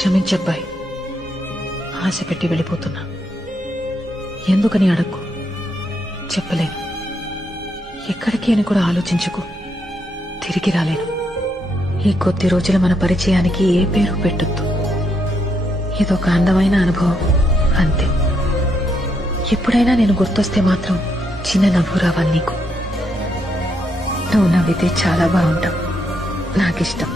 క్షమించబ్బాయి, ఆశ పెట్టి వెళ్ళిపోతున్నా. ఎందుకని అడక్కు, చెప్పలేను. ఎక్కడికి అని కూడా ఆలోచించుకు, తిరిగి రాలేను. ఈ కొద్ది రోజుల మన పరిచయానికి ఏ పేరు పెట్టొద్దు. ఇదొక అందమైన అనుభవం అంతే. ఎప్పుడైనా నేను గుర్తొస్తే మాత్రం చిన్న నవ్వు రావాలి నీకు. నువ్వు నవ్వితే చాలా బాగుంటావు, నాకిష్టం.